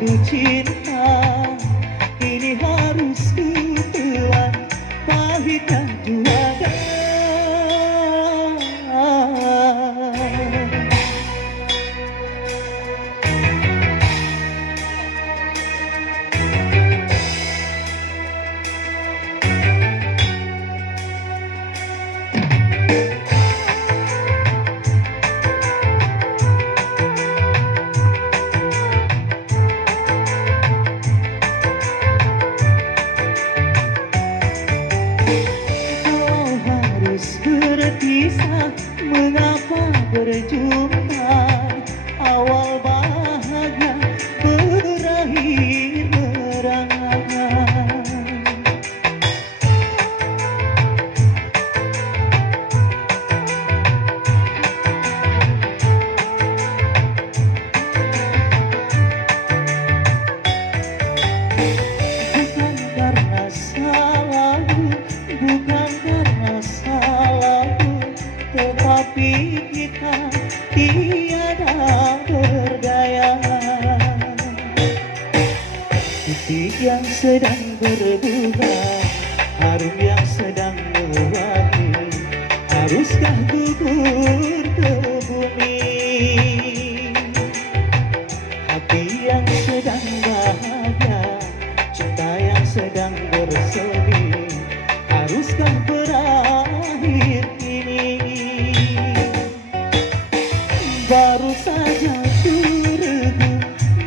madu cinta, ini harus kutelan pahitnya juara. Berpisah, mengapa berjumpa? Awal bahagia berakhir merangan. Bukan karena salahmu, bukan karena salahmu, tetapi kita tiada berdaya. Titik yang sedang berbunga, harum yang sedang mewangi, haruskah gugur ke bumi? Hati yang sedang bahagia, cinta yang sedang bersemi, haruskah berakhir ini? Baru saja ku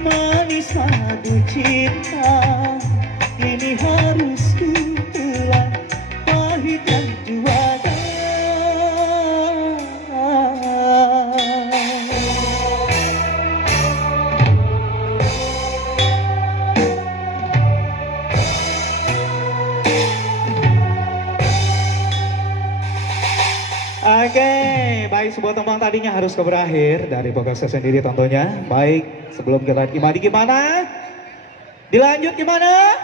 manis madu cinta, ini harus ku telan pahit dan juara. Oke, baik, sebuah tembang tadinya harus berakhir dari vokal saya sendiri tentunya. Baik, sebelum kita gimana? Dilanjut gimana?